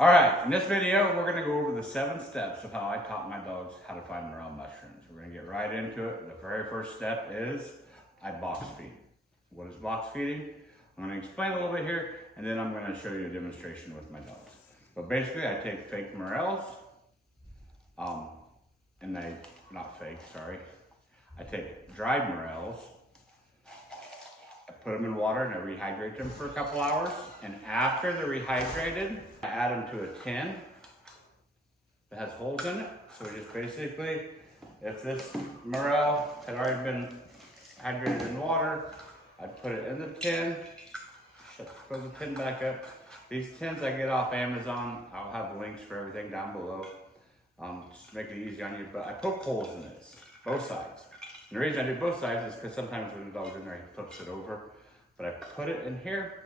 All right, in this video, we're gonna go over the 7 steps of how I taught my dogs how to find morel mushrooms. We're gonna get right into it. The very first step is I box feed. What is box feeding? I'm gonna explain a little bit here, and then I'm gonna show you a demonstration with my dogs. But basically, I take fake morels, I take dried morels, I put them in water and I rehydrate them for a couple hours. And after they're rehydrated, I add them to a tin that has holes in it. So we just basically, if this morel had already been hydrated in water, I'd put it in the tin, close the tin back up. These tins I get off Amazon. I'll have the links for everything down below. Just to make it easy on you, but I poke holes in this, both sides. And the reason I do both sides is because sometimes when the dog's in there, he flips it over. But I put it in here,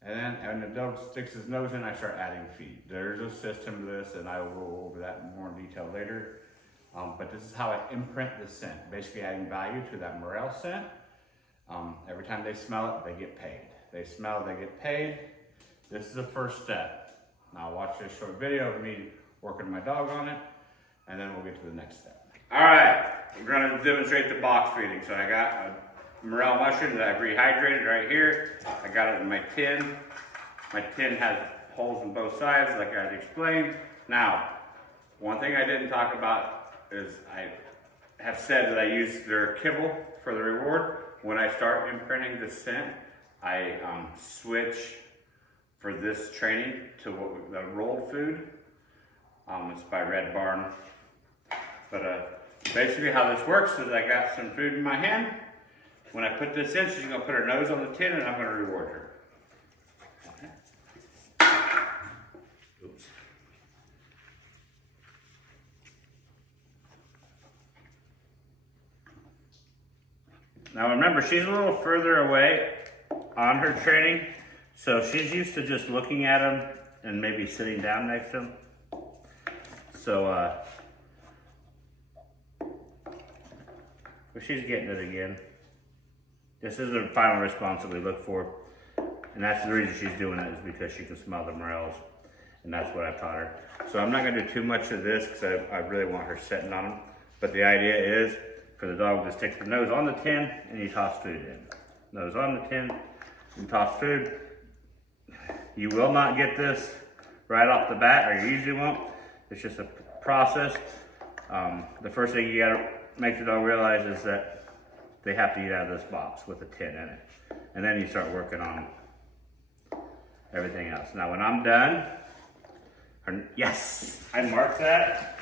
and then when the dog sticks his nose in, I start adding feed. There's a system to this, and I will go over that in more detail later. But this is how I imprint the scent, basically adding value to that morel scent. Every time they smell it, they get paid. They smell it, they get paid. This is the first step. Now watch this short video of me working my dog on it, and then we'll get to the next step. All right, we're gonna demonstrate the box feeding. So I got a morel mushroom that I've rehydrated right here. I got it in my tin. My tin has holes in both sides, like I had explained. Now, one thing I didn't talk about is I have said that I use their kibble for the reward. When I start imprinting the scent, I switch for this training to the rolled food. It's by Red Barn. But basically how this works is I got some food in my hand. When I put this in, she's gonna put her nose on the tin and I'm gonna reward her. Okay. Oops. Now remember, she's a little further away on her training, so she's used to just looking at him and maybe sitting down next to him. So, but she's getting it again. This is the final response that we look for. And that's the reason she's doing it, is because she can smell the morels. And that's what I've taught her. So I'm not gonna do too much of this because I really want her sitting on them. But the idea is for the dog to stick the nose on the tin and you toss food in. Nose on the tin and toss food. You will not get this right off the bat, or you usually won't. It's just a process. The first thing you gotta make the dog realize is that they have to eat out of this box with a tin in it. And then you start working on everything else. Now when I'm done, yes, I mark that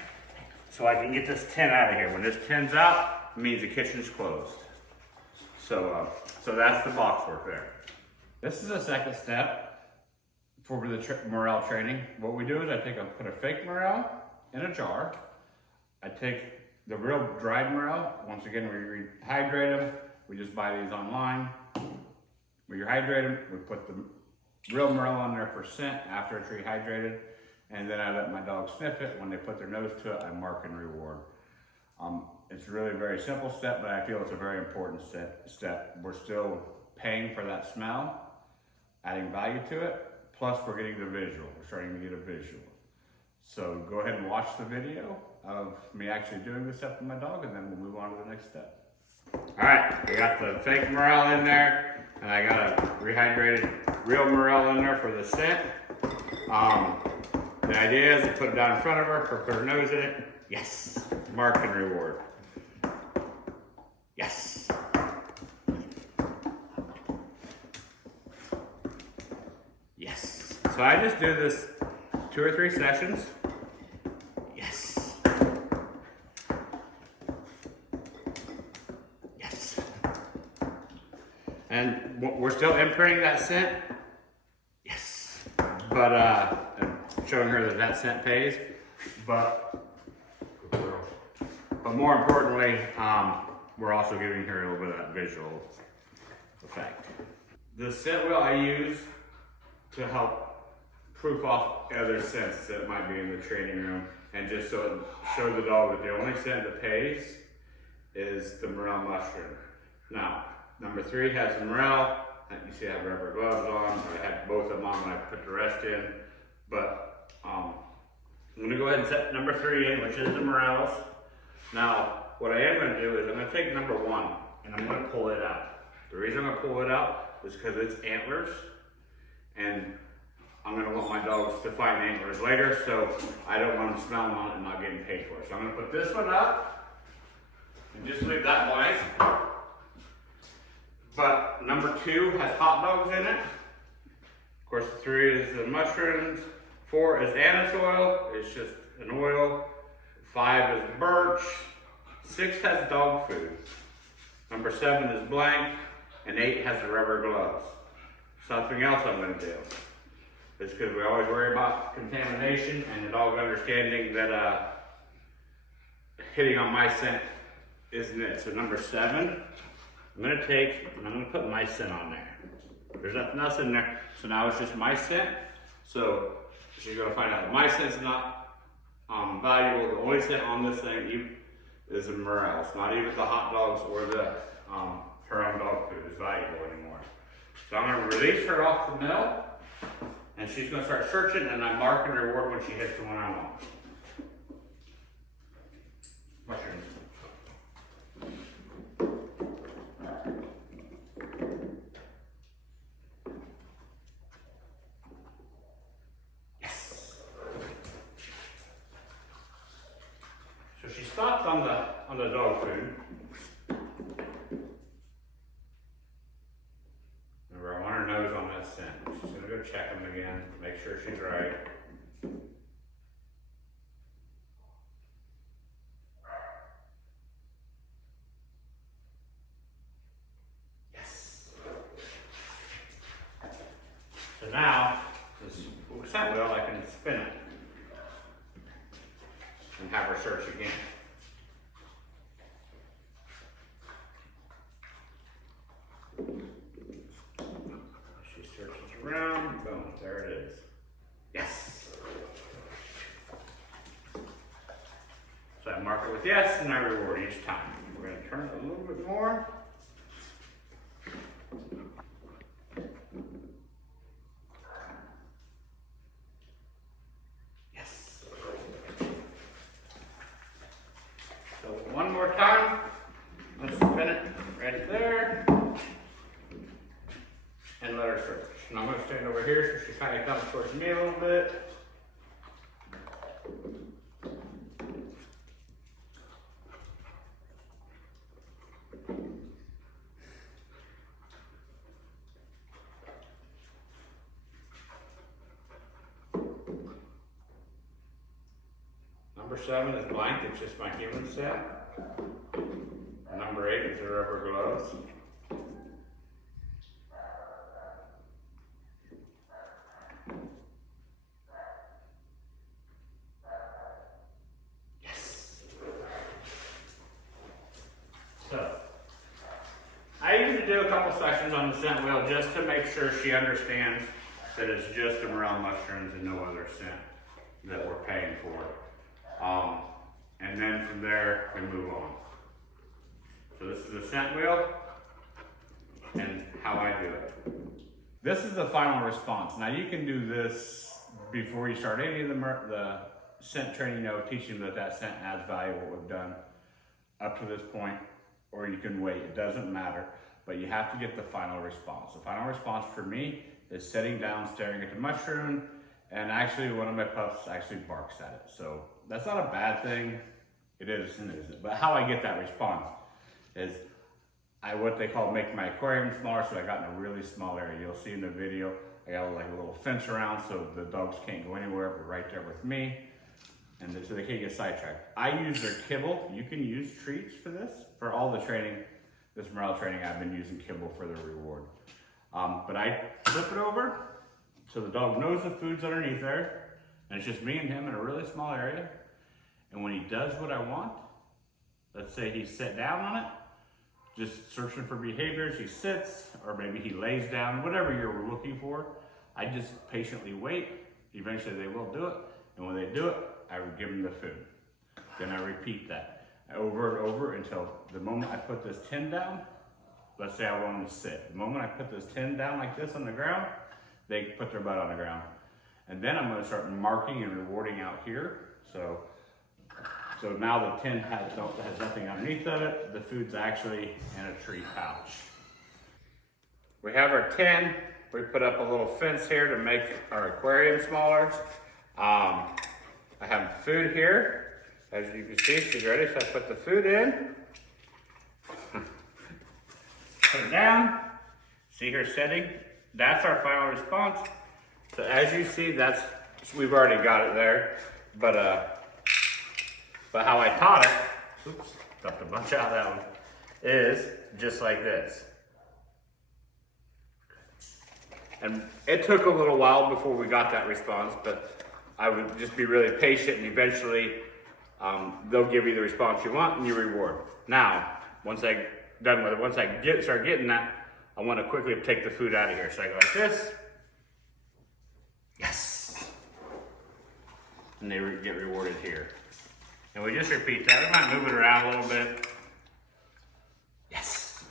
so I can get this tin out of here. When this tin's out, it means the kitchen's closed. So that's the box work there. This is the second step for the morel training. What we do is put a fake morel in a jar. I take the real dried morel. Once again, we rehydrate them. We just buy these online. We rehydrate them. We put the real morel in there for scent after it's rehydrated. And then I let my dog sniff it. When they put their nose to it, I mark and reward. It's really a very simple step, but I feel it's a very important step. We're still paying for that smell, adding value to it. Plus we're getting the visual. We're starting to get a visual. So go ahead and watch the video of me actually doing this step with my dog, and then we'll move on to the next step. All right, we got the fake morel in there, and I got a rehydrated real morel in there for the scent. The idea is to put it down in front of her, put her nose in it. Yes, mark and reward. Yes. Yes. So I just do this 2 or 3 sessions. Yes. Yes. And we're still imprinting that scent. Yes. But showing her that scent pays. But more importantly, we're also giving her a little bit of that visual effect. The scent wheel I use to help proof off other scents that might be in the training room, and just so it show the dog that the only scent that pays is the morel mushroom. Now, number 3 has the morel. You see I have rubber gloves on. I had both of them on when I put the rest in, but I'm gonna go ahead and set number 3 in, which is the Morels. Now, what I am gonna do is I'm gonna take number 1 and I'm gonna pull it out. The reason I'm gonna pull it out is because it's antlers, and I'm gonna want my dogs to find antlers later, so I don't want them smelling on it and not getting paid for it. So I'm gonna put this one up and just leave that blank. But number 2 has hot dogs in it. Of course, 3 is the mushrooms. 4 is anise oil, it's just an oil. 5 is birch. 6 has dog food. Number 7 is blank, and 8 has the rubber gloves. Something else I'm gonna do is because we always worry about contamination and the dog understanding that hitting on my scent isn't it. So number 7, I'm gonna take and I'm gonna put my scent on there. There's nothing else in there, so now it's just my scent. So she's gonna find out my scent's not valuable. The only scent on this thing is the Morels, not even the hot dogs or the her own dog food is valuable anymore. So I'm gonna release her off the mill, and she's gonna start searching, and I'm marking her reward when she hits the one I want. Mushrooms. Yes. So she stopped on the dog food. Remember, I want her nose on that scent. She's gonna go check them again, make sure she's right. Yes. So now, this scent wheel, I can spin it and have her search again. She searches around, boom, there it is. Yes! So I mark it with yes, and I reward each time. We're going to turn it a little bit more. Yes. So one more time. Let's spin it right there. And let her search. And I'm going to stand over here so she kind of comes towards me a little bit. Number 7 is blank, it's just my human scent. Number 8 is the rubber gloves. So, I usually do a couple sessions on the scent wheel just to make sure she understands that it's just the morel mushrooms and no other scent that we're paying for. And then from there, we move on. So this is the scent wheel and how I do it. This is the final response. Now you can do this before you start any of the scent training, teaching them that scent adds value, what we've done up to this point, or you can wait, it doesn't matter, but you have to get the final response. The final response for me is sitting down, staring at the mushroom, and actually one of my pups actually barks at it. So that's not a bad thing. It is and isn't. But how I get that response is what they call make my aquarium smaller, so I got in a really small area. You'll see in the video, I got like a little fence around so the dogs can't go anywhere, but right there with me. And so they can't get sidetracked. I use their kibble. You can use treats for this. For all the training, this morel training, I've been using kibble for the reward. But I flip it over so the dog knows the food's underneath there, and it's just me and him in a really small area. And when he does what I want, let's say he sat down on it, just searching for behaviors, he sits, or maybe he lays down, whatever you're looking for, I just patiently wait. Eventually they will do it, and when they do it, I would give them the food. Then I repeat that over and over until the moment I put this tin down, let's say I want them to sit. The moment I put this tin down like this on the ground, they put their butt on the ground. And then I'm gonna start marking and rewarding out here. So now the tin has nothing underneath of it. The food's actually in a treat pouch. We have our tin. We put up a little fence here to make our aquarium smaller. I have food here. As you can see, she's ready, so I put the food in. Put it down. See her setting? That's our final response. So as you see, we've already got it there. But how I taught it, oops, dumped a bunch out of that one, is just like this. And it took a little while before we got that response, but I would just be really patient, and eventually they'll give you the response you want and you reward. Now, once I'm done with it, once I start getting that, I want to quickly take the food out of here. So I go like this. Yes. And they get rewarded here. And we just repeat that. We might move it around a little bit. Yes.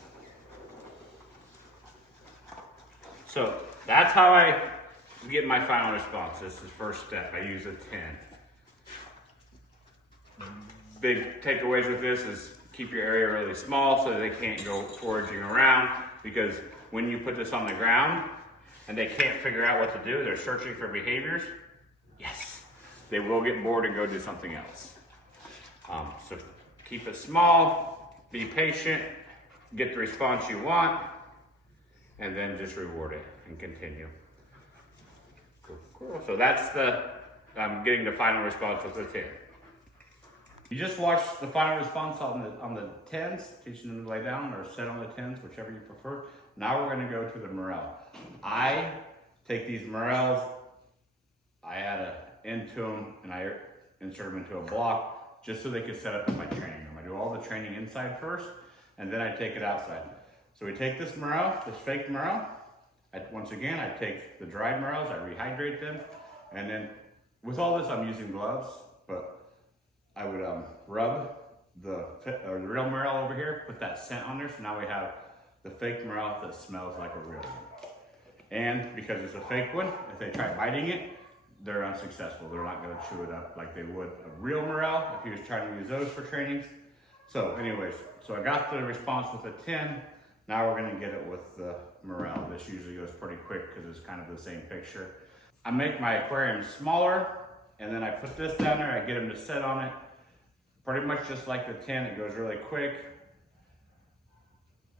So that's how I get my final response. This is the first step. I use a 10. Big takeaways with this is keep your area really small so they can't go foraging around, because when you put this on the ground and they can't figure out what to do, they're searching for behaviors, yes, they will get bored and go do something else. So keep it small, be patient, get the response you want, and then just reward it and continue. Cool. So that's getting the final response with the 10. You just watched the final response on the 10s, teaching them to lay down or sit on the 10s, whichever you prefer. Now we're going to go to the Morel. I take these Morels, I add an end to them, and I insert them into a block just so they can set up in my training room. I do all the training inside first, and then I take it outside. So we take this Morel, this fake Morel. Once again, I take the dried Morels, I rehydrate them, and then with all this I'm using gloves, but I would rub the real Morel over here, put that scent on there, so now we have the fake Morel that smells like a real one. And because it's a fake one, if they try biting it, they're unsuccessful. They're not gonna chew it up like they would a real Morel if he was trying to use those for trainings. So anyways, so I got the response with a 10. Now we're gonna get it with the Morel. This usually goes pretty quick because it's kind of the same picture. I make my aquarium smaller, and then I put this down there, I get them to sit on it. Pretty much just like the 10, it goes really quick.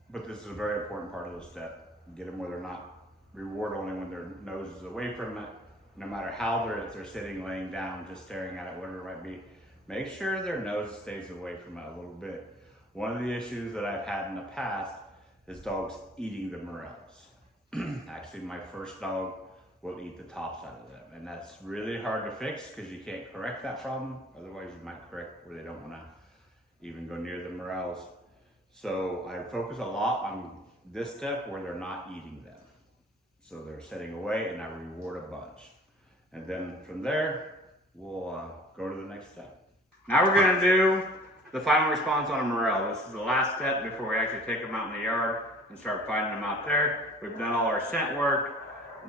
But this is a very important part of the step. Get them where they're not reward only when their nose is away from it. No matter how if they're sitting, laying down, just staring at it, whatever it might be. Make sure their nose stays away from it a little bit. One of the issues that I've had in the past is dogs eating the Morels. Actually, my first dog will eat the tops out of them. And that's really hard to fix because you can't correct that problem. Otherwise, you might correct where they don't want to even go near the Morels. So I focus a lot on this step where they're not eating them. So they're sitting away, and I reward a bunch. And then from there, we'll go to the next step. Now we're gonna do the final response on a Morel. This is the last step before we actually take them out in the yard and start finding them out there. We've done all our scent work.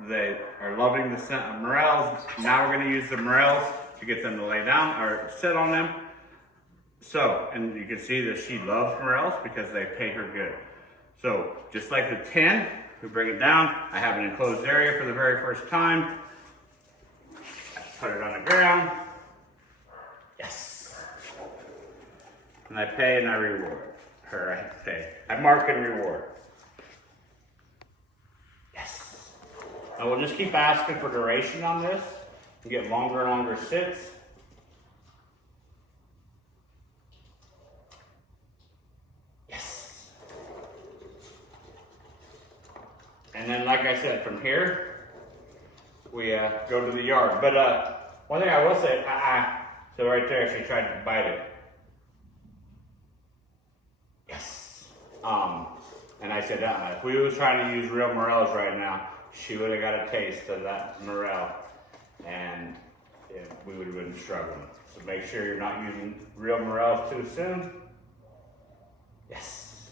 They are loving the scent of Morels. Now we're gonna use the Morels to get them to lay down or sit on them. So, and you can see that she loves Morels because they pay her good. So, just like the 10, we bring it down. I have an enclosed area for the very first time. I put it on the ground. Yes. And I pay and I reward her. I pay. I mark and reward. Yes. I will just keep asking for duration on this and get longer and longer sits. Yes. And then, like I said, from here, we go to the yard. But one thing I will say, so right there, she tried to bite it. Yes. And I said, if we was trying to use real Morels right now, she would have got a taste of that Morel, and we would have been struggling. So make sure you're not using real Morels too soon. Yes.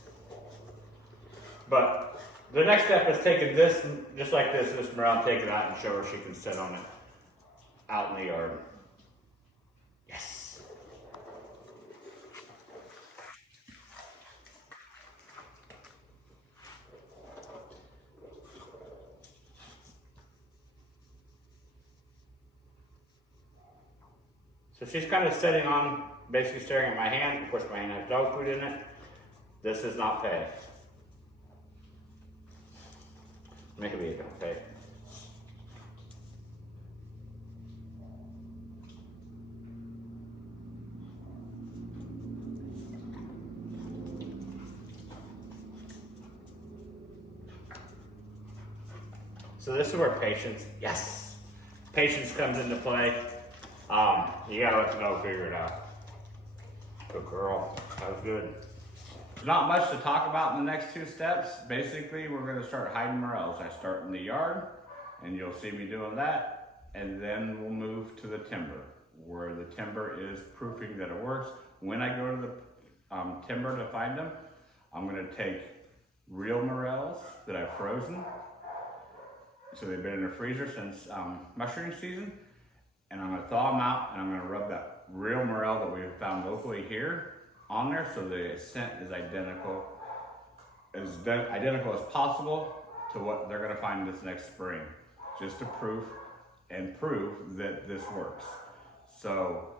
But the next step is taking this, just like this Morel, take it out and show her she can sit on it. out in the yard. Yes. So she's kind of sitting on, basically staring at my hand. Of course, my hand has dog food in it. This is not pay. Make it be a pay. So this is where patience, yes, patience comes into play. You gotta let the dog figure it out. Good girl, that was good. There's not much to talk about in the next two steps. Basically, we're gonna start hiding morels. I start in the yard, and you'll see me doing that, and then we'll move to the timber, where the timber is proofing that it works. When I go to the timber to find them, I'm gonna take real morels that I've frozen. So they've been in the freezer since mushroom season. And I'm gonna thaw them out, and I'm gonna rub that real morel that we have found locally here on there, so the scent is identical as possible to what they're gonna find this next spring, just to prove that this works. So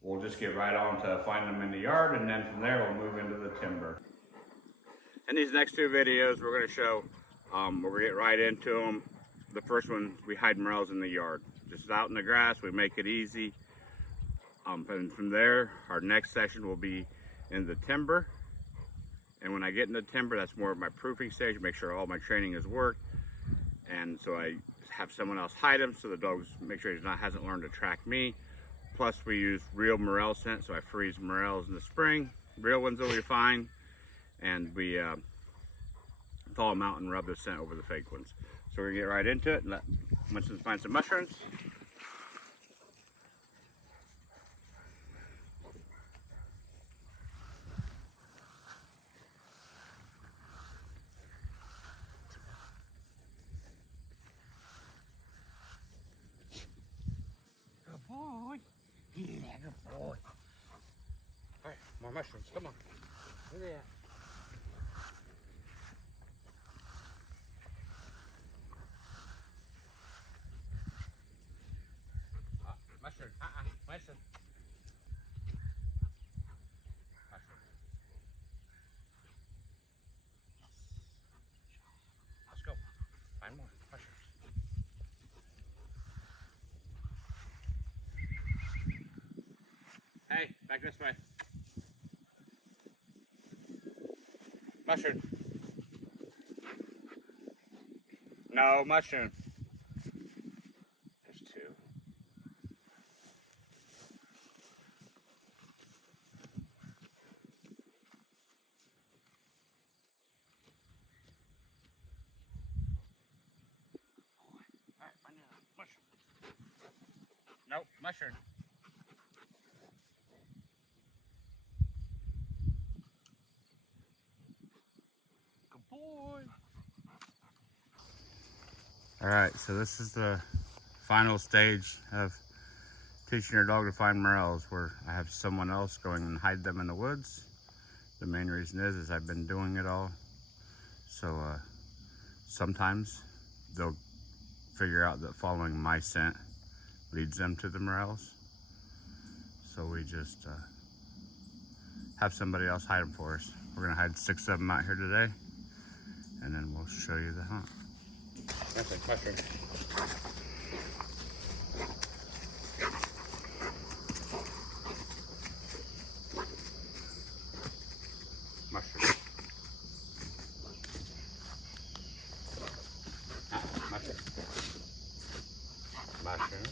we'll just get right on to find them in the yard, and then from there we'll move into the timber. In these next two videos, we're gonna show, we're gonna get right into them. The first one, we hide morels in the yard. Just out in the grass, we make it easy. And from there, our next session will be in the timber. And when I get in the timber, that's more of my proofing stage, make sure all my training has worked. And so I have someone else hide them, so the dogs make sure he hasn't learned to track me. Plus we use real morel scent, so I freeze morels in the spring. Real ones will be fine. And we thaw them out and rub the scent over the fake ones. So we're gonna get right into it and let Winston find some mushrooms. Good boy. Yeah, good boy. All right, more mushrooms, come on. Look at that. Mushroom, Winston. Mushroom. Let's go. Find more mushrooms. Hey, back this way. Mushroom. No, mushroom. There's two. Nope, mushroom. Good boy. All right, so this is the final stage of teaching your dog to find morels, where I have someone else going and hide them in the woods. The main reason is I've been doing it all. So sometimes they'll figure out that following my scent leads them to the morels. So we just have somebody else hide them for us. We're gonna hide 6 of them out here today, and then we'll show you the hunt. That's like mushroom. Mushroom. Mushroom. Mushroom.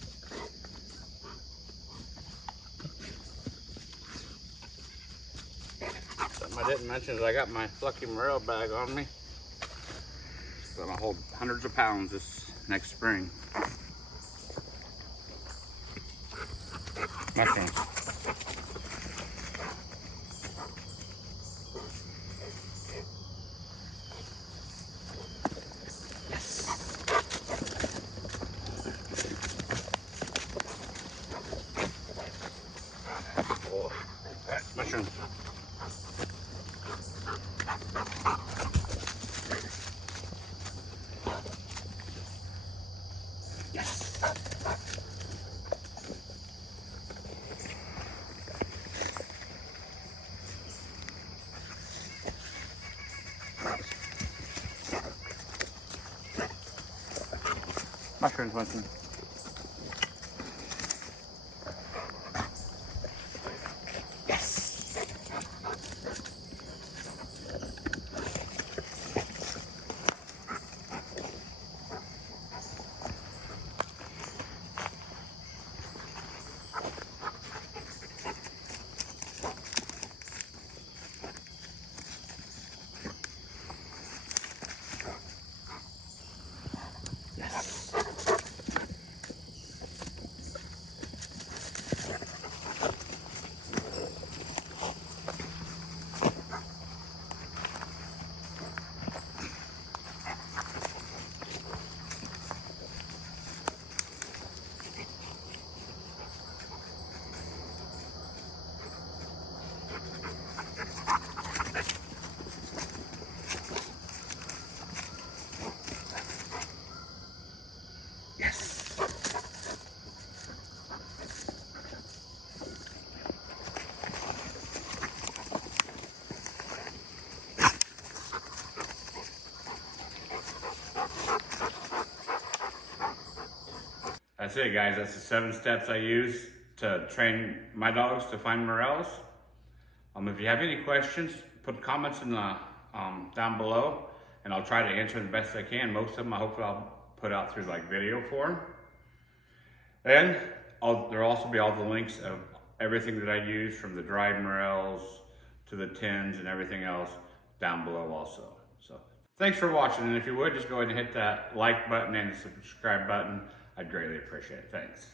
Something I didn't mention is I got my Lucky Morel bag on me. It's gonna hold hundreds of pounds this next spring. Mushrooms. Mushrooms, Winston. That's it, guys. That's the 7 steps I use to train my dogs to find morels. If you have any questions, put comments in the down below, and I'll try to answer the best I can. Most of them, hopefully, I'll put out through like video form. And there'll also be all the links of everything that I use, from the dried morels to the tins and everything else, down below also. So thanks for watching, and if you would, just go ahead and hit that like button and the subscribe button. I'd greatly appreciate it. Thanks.